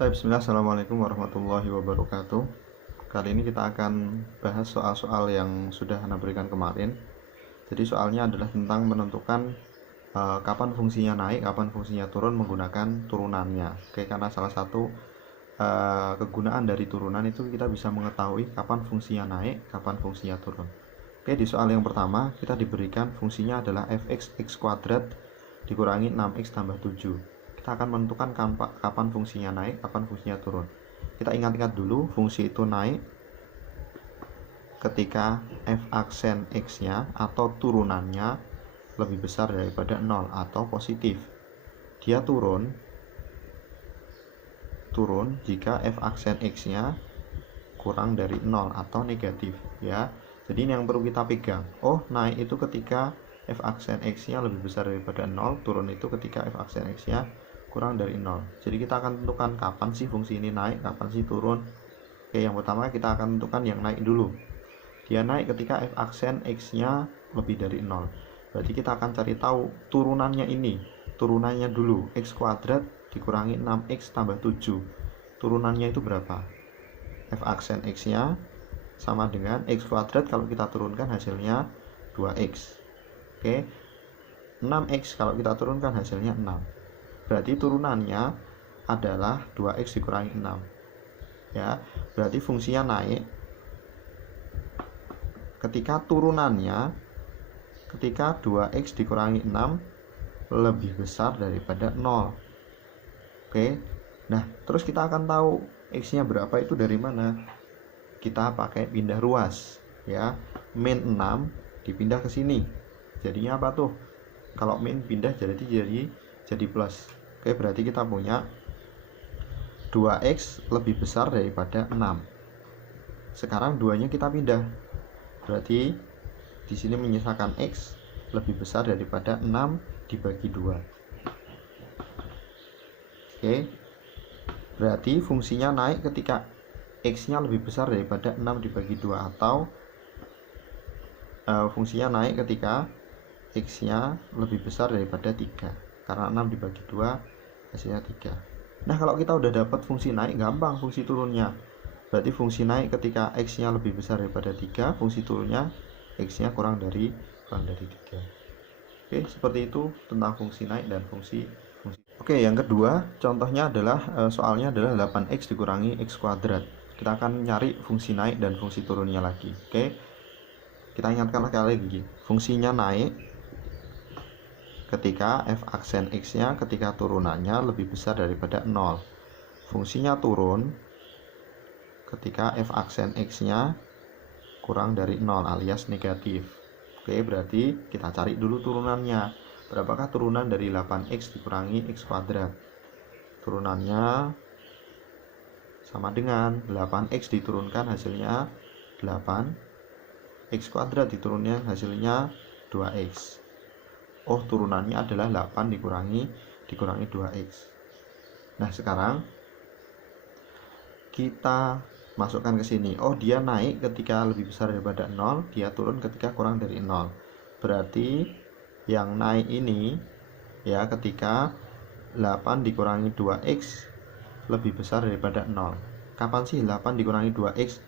Bismillah, Assalamualaikum warahmatullahi wabarakatuh. Kali ini kita akan bahas soal-soal yang sudah Anda berikan kemarin. Jadi soalnya adalah tentang menentukan kapan fungsinya naik, kapan fungsinya turun menggunakan turunannya. Oke, karena salah satu kegunaan dari turunan itu kita bisa mengetahui kapan fungsinya naik, kapan fungsinya turun. Oke, di soal yang pertama kita diberikan fungsinya adalah fx x kuadrat dikurangi 6x tambah 7. Kita akan menentukan kapan fungsinya naik, kapan fungsinya turun. Kita ingat-ingat dulu, fungsi itu naik ketika f aksen x-nya atau turunannya lebih besar daripada 0 atau positif. Dia turun jika f aksen x-nya kurang dari 0 atau negatif, ya. Jadi ini yang perlu kita pegang. Oh, naik itu ketika f aksen x-nya lebih besar daripada 0, turun itu ketika f aksen x-nya kurang dari 0. Jadi kita akan tentukan kapan sih fungsi ini naik, kapan sih turun. Oke, yang pertama kita akan tentukan yang naik dulu. Dia naik ketika f aksen x-nya lebih dari 0. Berarti kita akan cari tahu turunannya ini. Turunannya dulu, x kuadrat dikurangi 6x tambah 7. Turunannya itu berapa? F aksen x-nya sama dengan x kuadrat, kalau kita turunkan hasilnya 2x. Oke, 6x kalau kita turunkan hasilnya 6. Berarti turunannya adalah 2x dikurangi 6. Ya, berarti fungsinya naik ketika turunannya, ketika 2x dikurangi 6 lebih besar daripada 0. Oke. Nah, terus kita akan tahu x-nya berapa itu dari mana? Kita pakai pindah ruas, ya. Min 6 dipindah ke sini. Jadinya apa tuh? Kalau min pindah jadi plus. Oke, berarti kita punya 2x lebih besar daripada 6. Sekarang 2-nya kita pindah. Berarti di sini menyisakan x lebih besar daripada 6 dibagi 2. Oke. Berarti fungsinya naik ketika x-nya lebih besar daripada 6 dibagi 2, atau fungsinya naik ketika x-nya lebih besar daripada 3. Karena 6 dibagi 2 hasilnya 3. Nah, kalau kita udah dapat fungsi naik, gampang fungsi turunnya. Berarti fungsi naik ketika x-nya lebih besar daripada 3, fungsi turunnya x-nya kurang dari 3. Oke, seperti itu tentang fungsi naik dan fungsi. Oke, yang kedua contohnya adalah soalnya adalah 8x dikurangi x kuadrat. Kita akan cari fungsi naik dan fungsi turunnya lagi. Oke, kita ingatkan sekali lagi, fungsinya naik ketika f aksen x-nya ketika turunannya lebih besar daripada 0. Fungsinya turun ketika f aksen x-nya kurang dari 0 alias negatif. Oke, berarti kita cari dulu turunannya. Berapakah turunan dari 8x dikurangi x kuadrat? Turunannya sama dengan 8x diturunkan hasilnya 8, x kuadrat diturunnya hasilnya 2x. Oh, turunannya adalah 8 dikurangi 2x. Nah, sekarang kita masukkan ke sini. Oh, dia naik ketika lebih besar daripada 0, dia turun ketika kurang dari 0. Berarti yang naik ini ya ketika 8 dikurangi 2x lebih besar daripada 0. Kapan sih 8 dikurangi 2x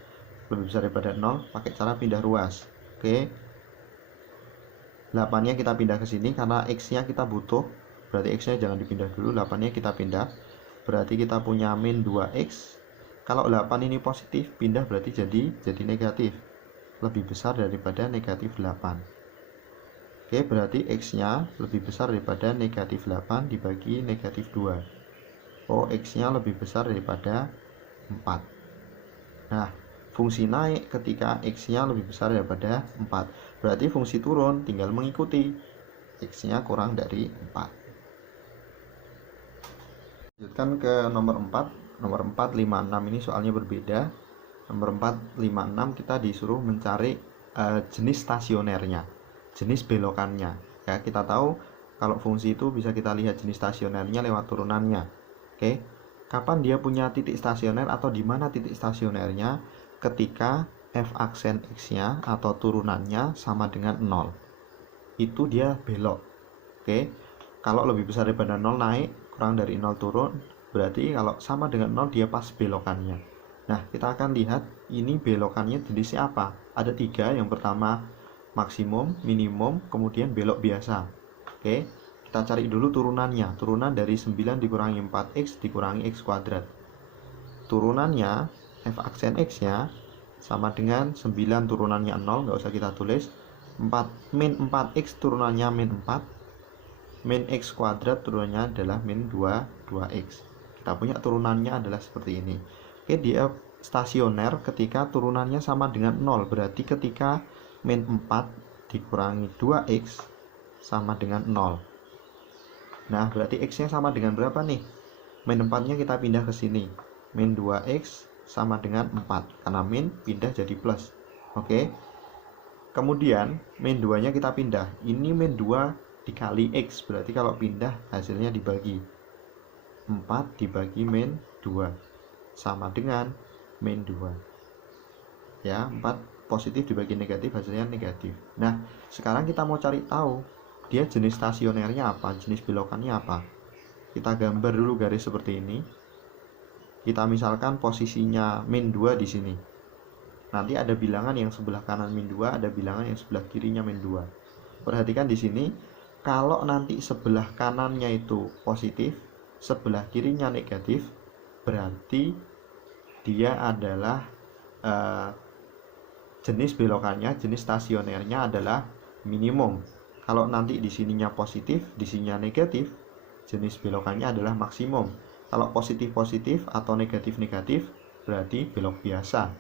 lebih besar daripada 0? Pakai cara pindah ruas. Oke. 8-nya kita pindah ke sini karena x-nya kita butuh. Berarti x-nya jangan dipindah dulu, 8-nya kita pindah. Berarti kita punya min 2x. Kalau 8 ini positif, pindah berarti jadi negatif. Lebih besar daripada negatif 8. Oke, berarti x-nya lebih besar daripada negatif 8 dibagi negatif 2. Oh, x-nya lebih besar daripada 4. Nah, fungsi naik ketika x-nya lebih besar daripada 4. Berarti fungsi turun tinggal mengikuti. X-nya kurang dari 4. Lanjutkan ke nomor 4. Nomor 4, 5, 6 ini soalnya berbeda. Nomor 4, 5, 6 kita disuruh mencari jenis stasionernya, jenis belokannya. Ya, kita tahu kalau fungsi itu bisa kita lihat jenis stasionernya lewat turunannya. Oke. Kapan dia punya titik stasioner atau di mana titik stasionernya? Ketika f aksen x-nya atau turunannya sama dengan 0. Itu dia belok. Oke. Kalau lebih besar daripada 0 naik, kurang dari 0 turun. berarti kalau sama dengan 0 dia pas belokannya. Nah, kita akan lihat ini belokannya jenisnya apa. Ada 3, yang pertama maksimum, minimum, kemudian belok biasa. Oke, kita cari dulu turunannya. Turunan dari 9 dikurangi 4x dikurangi x kuadrat. Turunannya f aksen x nya sama dengan 9 turunannya 0, nggak usah kita tulis. 4 min 4x turunannya min 4, min x kuadrat turunannya adalah min 2x. Kita punya turunannya adalah seperti ini. Oke, dia stasioner ketika turunannya sama dengan 0, berarti ketika min 4 dikurangi 2x sama dengan 0. Nah, berarti x nya sama dengan berapa nih? Min 4 nya kita pindah ke sini, min 2x sama dengan 4, karena min pindah jadi plus. Oke, kemudian min 2 nya kita pindah, ini min 2 dikali x, berarti kalau pindah hasilnya dibagi 4 dibagi min 2 sama dengan min 2 ya, 4 positif dibagi negatif hasilnya negatif. Nah, sekarang kita mau cari tahu dia jenis stasionernya apa, jenis belokannya apa. Kita gambar dulu garis seperti ini. Kita misalkan posisinya min 2 di sini. Nanti ada bilangan yang sebelah kanan min 2, ada bilangan yang sebelah kirinya min 2. Perhatikan di sini, kalau nanti sebelah kanannya itu positif, sebelah kirinya negatif, berarti dia adalah jenis belokannya, jenis stasionernya adalah minimum. Kalau nanti di sininya positif, di sininya negatif, jenis belokannya adalah maksimum. Kalau positif-positif atau negatif-negatif, berarti belok biasa.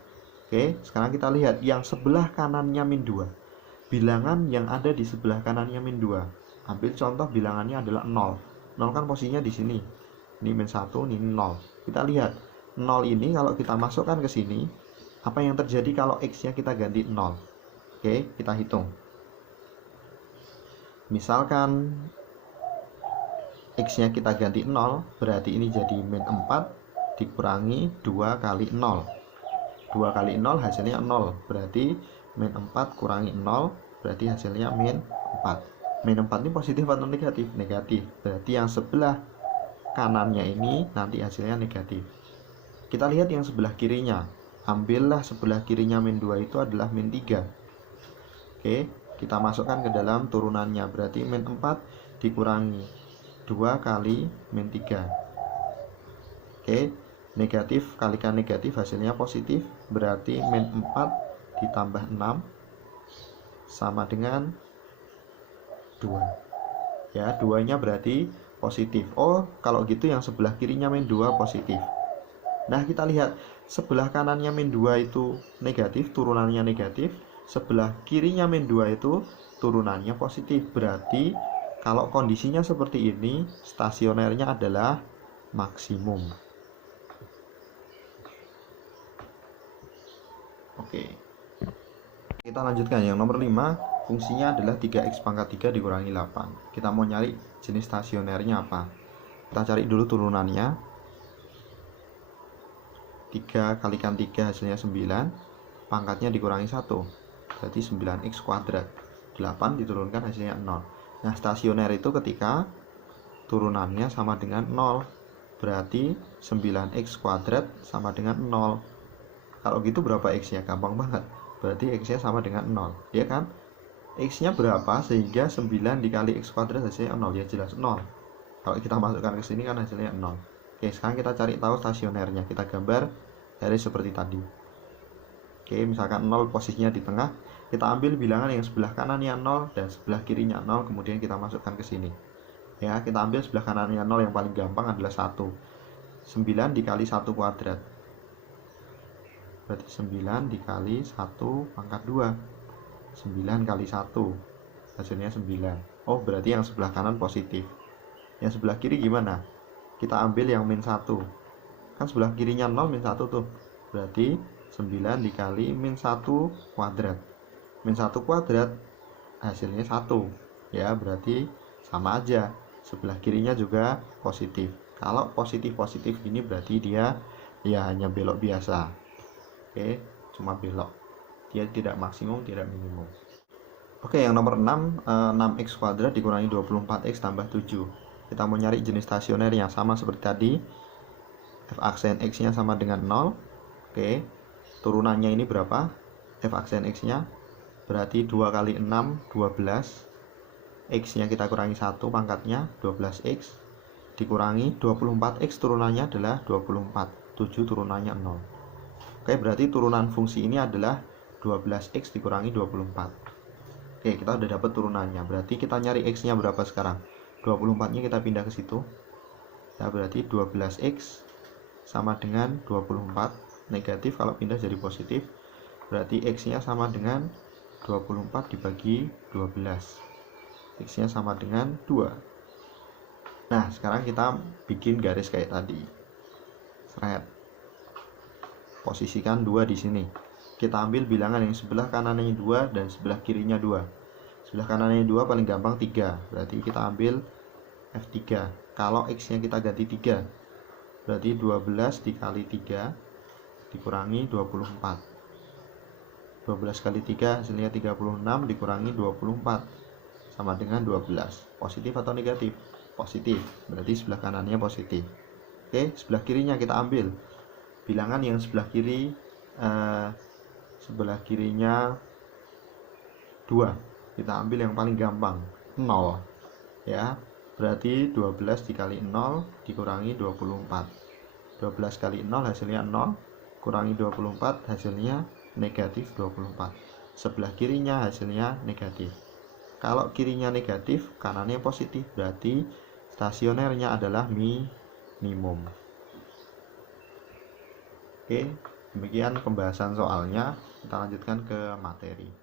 Oke, sekarang kita lihat yang sebelah kanannya min 2. Bilangan yang ada di sebelah kanannya min 2. Ambil contoh bilangannya adalah 0. 0 kan posisinya di sini. Ini min 1, ini 0. Kita lihat, 0 ini kalau kita masukkan ke sini, apa yang terjadi kalau x-nya kita ganti 0? Oke, kita hitung. Misalkan x-nya kita ganti 0, berarti ini jadi min 4 dikurangi 2 kali 0. 2 kali 0 hasilnya 0, berarti min 4 kurangi 0, berarti hasilnya min 4. Min 4 ini positif atau negatif? Negatif, berarti yang sebelah kanannya ini nanti hasilnya negatif. Kita lihat yang sebelah kirinya. Ambillah sebelah kirinya min 2 itu adalah min 3. Oke, kita masukkan ke dalam turunannya, berarti min 4 dikurangi 2 kali min 3. Oke, negatif kalikan negatif hasilnya positif, berarti min 4 ditambah 6 sama dengan 2. Ya, 2 nya berarti positif. Oh, kalau gitu yang sebelah kirinya min 2 positif. Nah, kita lihat sebelah kanannya min 2 itu negatif, turunannya negatif. Sebelah kirinya min 2 itu turunannya positif. Berarti kalau kondisinya seperti ini, stasionernya adalah maksimum. Oke, kita lanjutkan yang nomor 5. Fungsinya adalah 3x pangkat 3 dikurangi 8. Kita mau nyari jenis stasionernya apa. Kita cari dulu turunannya. 3 kalikan 3 hasilnya 9, pangkatnya dikurangi 1, berarti 9x kuadrat. 8 diturunkan hasilnya 0. Nah, stasioner itu ketika turunannya sama dengan 0, berarti 9x kuadrat sama dengan 0. Kalau gitu berapa x nya? Gampang banget, berarti x nya sama dengan 0, ya kan? X nya berapa sehingga 9 dikali x kuadrat hasilnya 0? Ya jelas 0. Kalau kita masukkan ke sini kan hasilnya 0. Oke, sekarang kita cari tahu stasionernya. Kita gambar garis seperti tadi. Oke, misalkan 0 posisinya di tengah, kita ambil bilangan yang sebelah kanannya 0 dan sebelah kirinya 0, kemudian kita masukkan ke sini. Ya, kita ambil sebelah kanannya 0 yang paling gampang adalah 1. 9 dikali 1 kuadrat. Berarti 9 dikali 1 pangkat 2. 9 kali 1. Hasilnya 9. Oh, berarti yang sebelah kanan positif. Yang sebelah kiri gimana? Kita ambil yang min 1. Kan sebelah kirinya 0, min 1 tuh. Berarti 9 dikali min 1 kuadrat. Min 1 kuadrat hasilnya 1. Ya, berarti sama aja. Sebelah kirinya juga positif. Kalau positif-positif ini berarti dia ya hanya belok biasa. Oke, cuma belok. Dia tidak maksimum, tidak minimum. Oke, yang nomor 6, 6x kuadrat dikurangi 24x tambah 7. Kita mau nyari jenis stasioner yang sama seperti tadi. f aksen x nya sama dengan 0. Oke, turunannya ini berapa? F aksen x nya berarti 2 kali 6 12, x nya kita kurangi 1, pangkatnya 12x dikurangi 24x, turunannya adalah 24, 7 turunannya 0. Oke, berarti turunan fungsi ini adalah 12x dikurangi 24. Oke, kita udah dapat turunannya. Berarti kita nyari x nya berapa sekarang? 24 nya kita pindah ke situ ya, berarti 12x sama dengan 24. Negatif kalau pindah jadi positif, berarti x nya sama dengan 24 dibagi 12, x nya sama dengan 2. Nah, sekarang kita bikin garis kayak tadi. Seret. Posisikan 2 di sini. Kita ambil bilangan yang sebelah kanannya 2 dan sebelah kirinya 2. Sebelah kanannya 2 paling gampang 3. Berarti kita ambil F3. Kalau X-nya kita ganti 3, berarti 12 dikali 3 dikurangi 24. 12 kali 3 hasilnya 36 dikurangi 24 sama dengan 12. Positif atau negatif? Positif. Berarti sebelah kanannya positif. Oke, sebelah kirinya kita ambil bilangan yang sebelah kiri, sebelah kirinya 2. Kita ambil yang paling gampang, 0 ya. Berarti 12 dikali 0 dikurangi 24. 12 kali 0 hasilnya 0, kurangi 24 hasilnya negatif 24. Sebelah kirinya hasilnya negatif. Kalau kirinya negatif, kanannya positif, berarti stasionernya adalah minimum. Oke, demikian pembahasan soalnya. Kita lanjutkan ke materi.